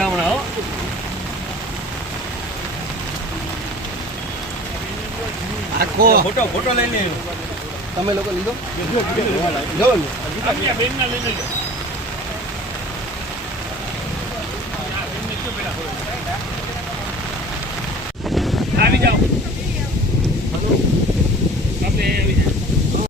વધામણા હો આખો ફોટો ફોટો લઈને તમે લોકો લીધો બેન ના લઈને આવી જાઓ તમે આવી જાઓ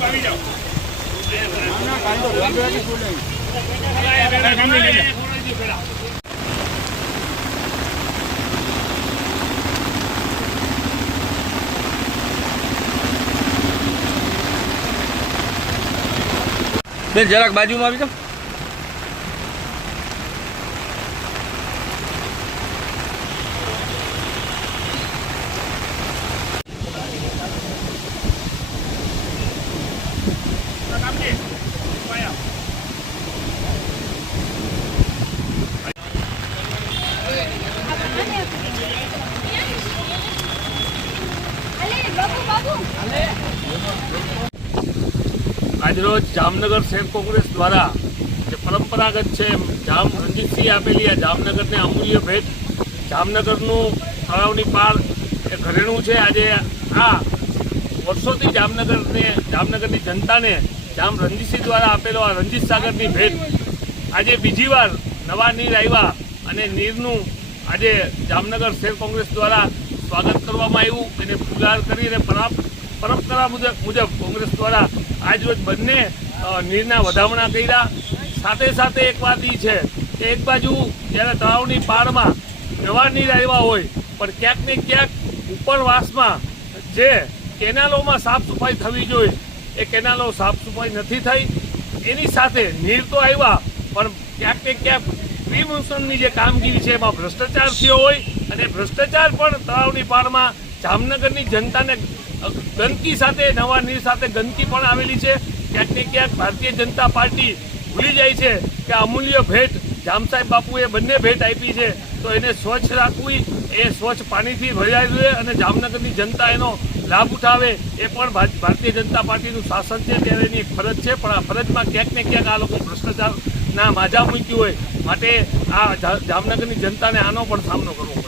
આવી જાઓ બેન જરાક બાજુમાં આવી જાઓ આજરોજ જામનગર શહેર કોંગ્રેસ દ્વારા જે પરંપરાગત છે જામ રણજીતસિંહ આપેલી આ જામનગરને અમૂલ્ય ભેટ જામનગરનું તળાવની પાર એ ઘરેણું છે. આજે આ વર્ષોથી જામનગરની જનતાને જામ રણજીતસિંહ દ્વારા આપેલો આ રણજીત સાગરની ભેટ આજે બીજી વાર નવા નીર આવ્યા અને નીરનું આજે જામનગર શહેર કોંગ્રેસ દ્વારા સ્વાગત કરવામાં આવ્યું. એને પુરવાર કરીને પરંપરા મુજબ કોંગ્રેસ દ્વારા આજરોજ બંને નીરના વધામણા કર્યા. સાથે સાથે એક વાત એ છે કે એક બાજુ જ્યારે તળાવની પાળમાં નવા નીર આવ્યા હોય પણ ક્યાંક ને ક્યાંક ઉપરવાસમાં જે કેનાલોમાં સાફ સફાઈ થવી જોઈએ એ કેનાલો સાફ સફાઈ નથી થઈ. એની સાથે નીર તો આવ્યા પણ ક્યાંક ને ક્યાંક પ્રી મોન્સૂનની જે કામગીરી છે એમાં ભ્રષ્ટાચાર થયો હોય અને ભ્રષ્ટાચાર પણ તળાવની પાળમાં જામનગરની જનતાને ગંદકી સાથે નવા નીર સાથે ગંદકી પણ આવેલી છે. ક્યાંક ને ક્યાંક ભારતીય જનતા પાર્ટી ભૂલી જાય છે કે અમૂલ્ય ભેટ જામ સાહેબ બાપુએ બંને ભેટ આપી છે તો એને સ્વચ્છ રાખવી, એ સ્વચ્છ પાણીથી ભરાઈ જોઈએ અને જામનગરની જનતા એનો લાભ ઉઠાવે એ પણ ભારતીય જનતા પાર્ટીનું શાસન છે ત્યારે એની એક ફરજ છે. પણ આ ફરજમાં ક્યાંક ને ક્યાંક આ લોકો ભ્રષ્ટાચારના માજા મૂક્યું હોય માટે આ જામનગરની જનતાને આનો પણ સામનો કરવો